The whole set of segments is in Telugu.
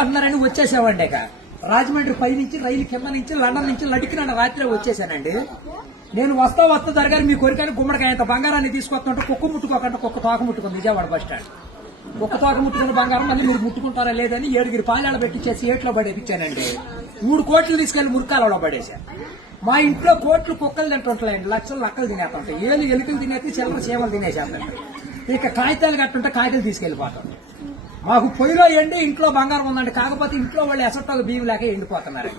అంటున్నారని వచ్చేసామండి. ఇక రాజమండ్రి పై నుంచి రైలు కింద నుంచి లండన్ నుంచి లడికిన రాత్రి వచ్చేసానండి. నేను వస్తా దొరగారు మీ కోరికని గుమ్మడికాయ అంత బంగారాన్ని తీసుకొస్తుంటే కుక్క ముట్టుకోకుండా కుక్క తోక ముట్టుకుంది విజయవాడ బస్ స్టాండ్. కుక్క తోక ముట్టుకున్న బంగారం మళ్ళీ మీరు ముట్టుకుంటారా లేదని 7 పాలాలు పెట్టించేసి ఏట్లో పడేపించానండి. 3 కోట్లు తీసుకెళ్లి మురికాలలో పడేశాను. మా ఇంట్లో కోట్లు కుక్కలు తింటుంటాయండి, లక్షలు లక్కలు తినేస్తుంటాయి, ఎలుకలు తినేసి చిల్లర చీమలు తినేసేస్తాయి. ఇక కాగితాలు కట్టుంటే కాగితాలు తీసుకెళ్లిపోతాం. మాకు పొయ్యిలో ఎండి ఇంట్లో బంగారం ఉందండి, కాకపోతే ఇంట్లో వాళ్ళు ఎసట్లో బియ్యం లేక ఎండిపోతున్నారు.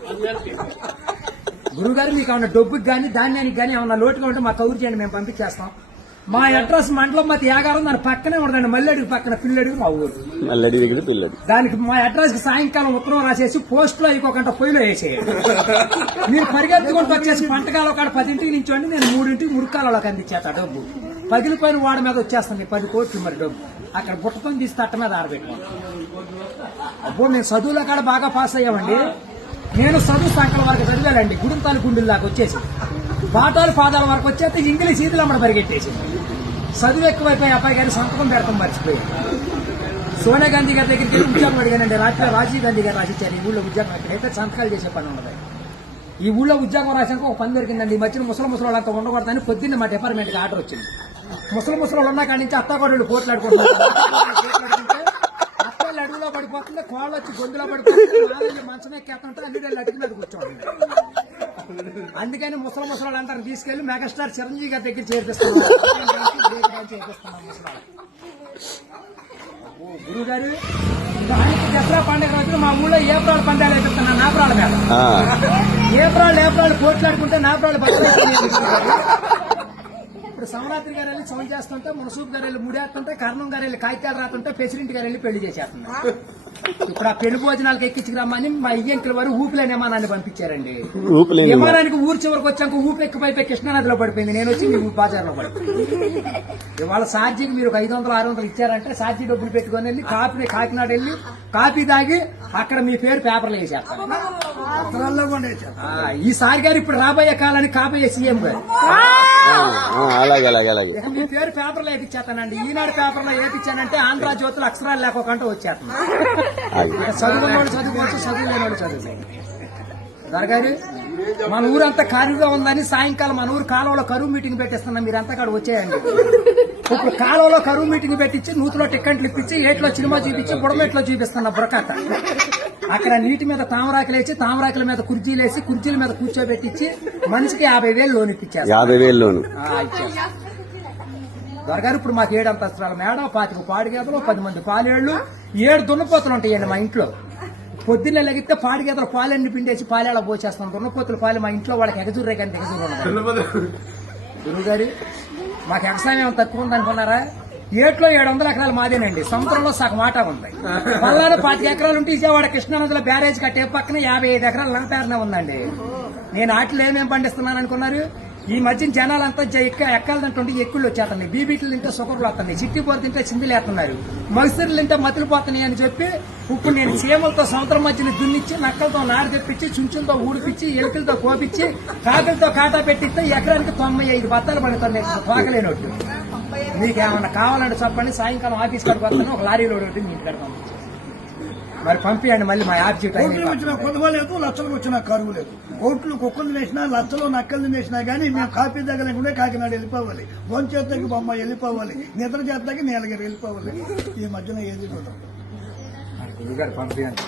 గురుగారు మీకు ఏమన్నా డబ్బుకి కానీ ధాన్యానికి కానీ ఏమన్నా లోటుగా ఉంటే మాకు కౌరు చేయండి, మేము పంపించేస్తాం. మా అడ్రస్ మండలం మధ్య యాగారం, దాని పక్కనే ఉండదండి, మల్లెడుగు పక్కన పిల్లడుగు మా ఊరు. దానికి మా అడ్రస్ కి సాయంకాలం ఉత్తరం రాసేసి పోస్ట్ లో అయిపోకుండా పొయ్యిలో వేసేయండి. మీరు పరిగెత్తుకుంటూ వచ్చేసి పంటకాలం కాడ 10ంటికి నించోండి, నేను 3ంటికి మురికాలలోకి అందించేస్తా డబ్బు. పగిలిపోయిన వాడి మీద వచ్చేస్తుంది 10 కోట్లు మరి డబ్బు. అక్కడ బుట్టతో తీసి తట్ట మీద ఆరబెట్టుకోండి. అప్పుడు నేను చదువులో కాడ బాగా పాస్ అయ్యామండి. నేను చదువు సంకల వరకు చదివానండి, గుడింతాలు గుండెల దాకా వచ్చేసి పాఠాలు పాదాల వరకు వచ్చేస్తే ఇంగ్లీష్ ఈదులు అమ్మడ పరిగెట్టేసి చదువు ఎక్కువైపోయి అబ్బాయి గారి సంతకం పెడతాం మర్చిపోయి. సోనియా గాంధీ గారి దగ్గరికి వెళ్ళి ఉద్యోగం అడిగానండి. రాత్రి రాజీవ్ గాంధీ గారు రాసిచ్చారు ఈ ఊళ్ళో ఉద్యోగం. ఎక్కడైతే సంతకాలు చేసే పని ఉండదు. ఈ ఊళ్ళో ఉద్యోగం రాసాక ఒక పని దొరికిందండి. ఈ మధ్యన ముసలి అంతా ఉండకూడదని పొద్దున్న మా డిపార్ట్మెంట్కి ఆర్డర్ వచ్చింది. ముసలి ఉన్న కాడి నుంచి అత్తాకోడళ్ళు పోట్లాడుకుంటున్నారు. అత్తలు అడుగులో పడిపోతుంది, కోళ్ళు వచ్చి గొంతులో పడిపోతుంది, మంచం ఎక్కేస్తుంటే అన్ని అడుగు మీద కూర్చోండి. అందుకని ముసలి అందరిని తీసుకెళ్లి మెగాస్టార్ చిరంజీవి గారి దగ్గర చేర్పిస్తున్నాం. గురువు గారు దసరా పండుగ రోజున మా ఊళ్ళో ఏప్రాల్ పందాలు వేపిస్తున్నా నాపరాల మీద. ఏప్రాల్ పోట్లాడుకుంటే నాపరాలు ఇప్పుడు సమరాత్రి గారు వెళ్ళి సౌండ్ చేస్తుంటే, మునసూప్ గారు వెళ్ళి ముడేస్తుంటే, కర్ణం గారు వెళ్ళి కాగితాలు రాస్తుంటే, ప్రెసిడెంట్ గారు వెళ్ళి పెళ్లి చేసేస్తున్నారు. ఇప్పుడు ఆ పెళ్లి భోజనాలకు ఎక్కించుకురమ్మని మా ఇయ్యంకుల వారు ఊపిలేని విమానాన్ని పంపించారండి. విమానానికి ఊరు చివరికి వచ్చాక ఊపి ఎక్కిపోయి కృష్ణానదిలో పడిపోయింది. నేను వచ్చి మీ బాజార్లో పడిపోయింది. ఇవాళ ఛార్జీకి మీరు 500-600 ఇచ్చారంటే ఛార్జీ డబ్బులు పెట్టుకుని వెళ్ళి కాకినాడ వెళ్ళి కాఫీ తాగి అక్కడ మీ పేరు పేపర్లు వేసేస్తాను. ఈసారి గారు ఇప్పుడు రాబోయే కాలానికి కాబోయే సీఎం గారు మీ పేరు పేపర్లో వేపించేస్తానండి. ఈనాడు పేపర్లో వేపించానంటే ఆంధ్ర జ్యోతులు అక్షరాలు లేకోకుండా వచ్చేస్తాను. చదువుకున్నవాడు చదువుకోవచ్చు, చదువులేనివాడు చదువు. దొరగారు మన ఊరంతా ఖాళీగా ఉందని సాయంకాలం మన ఊరు కాలువలో కరువు మీటింగ్ పెట్టిస్తున్నాం. మీరంతా కాడ వచ్చేయండి. ఇప్పుడు కాలువలో కరువు మీటింగ్ పెట్టించి నూతులో టిక్కెట్లు ఇప్పించి ఏట్లో సినిమా చూపించి బుడమెట్లో చూపిస్తున్నా బురకట్ట. అక్కడ నీటి మీద తామరాకులు వేసి తామరాకుల మీద కుర్చీలు వేసి కుర్చీల మీద కూర్చోబెట్టించి మనిషికి 50,000 లోన్ ఇప్పించారు. 50,000 లోన్ దొరగారు ఇప్పుడు మాకు 7 అంతస్తుల మేడ, 25 పాడిగేదలు, 10 మంది పాలేళ్లు, 7 దున్నపోతులు ఉంటాయండి మా ఇంట్లో. పొద్దున్నే లెగితే పాడిగేదలు పాలన్నీ పిండేసి పాలేళ్ళ పోసేస్తాం. దున్నపోతులు పాలు మా ఇంట్లో వాళ్ళకి ఎగజూరే కానీ ఎగజూరు ఉండదు. గురువు గారు మాకు వ్యవసాయం తక్కువ ఉందనుకున్నారా? ఏట్లో 700 ఎకరాలు మాదేనండి. సముద్రంలో సగం ఆట ఉంది. మళ్ళా 25 ఎకరాలు ఉంటే విజయవాడ కృష్ణానదిలో బ్యారేజ్ కట్టే పక్కన 55 ఎకరాలు నా పేరునే ఉందండి. నేను ఆటలు ఏమేమి పండిస్తున్నాను అనుకున్నారు? ఈ మధ్య జనాలంతా ఎక్కాలంటుంటే ఎక్కుళ్ళు వచ్చేస్తున్నాయి, బీబీట్లు తింటే సుకర్లు వస్తున్నాయి, చిట్టిపోరు తింటే చిందులు వేస్తున్నారు, మగసిర్లు తింటే మతులు పోతున్నాయి అని చెప్పి ఇప్పుడు నేను చీమలతో సముద్రం మధ్యని దున్నిచ్చి, నక్కలతో నాడు తెప్పించి, చుంచులతో ఊడిపించి, ఎలుకలతో కోపించి, కాకులతో కాటా పెట్టిస్తే ఎకరానికి 95 బత్తాలు పడుతున్నాయి తోకలేనట్టు. మీకేమన్నా కావాలంటే చెప్పండి, సాయంకాలం ఆఫీస్ కాడికి వస్తాను, ఒక లారీలో ఒకటి మీ ఇంటికి పంపించి మరి పంపించండి. మళ్ళీ మా యాప్ వచ్చిన కొనుగోలేదు, లక్షలకు వచ్చిన కరువు లేదు. కోట్లు కుక్కలు వేసినా, లక్షలు నక్కలు వేసినా కానీ మేము కాఫీ దగ్గర కాకినాడ వెళ్ళిపోవాలి, భోంచేతకి బొమ్మ వెళ్ళిపోవాలి, నిద్ర చేతకి నీలగిరి వెళ్ళిపోవాలి. ఈ మధ్యన ఏది కూడా పంపించండి.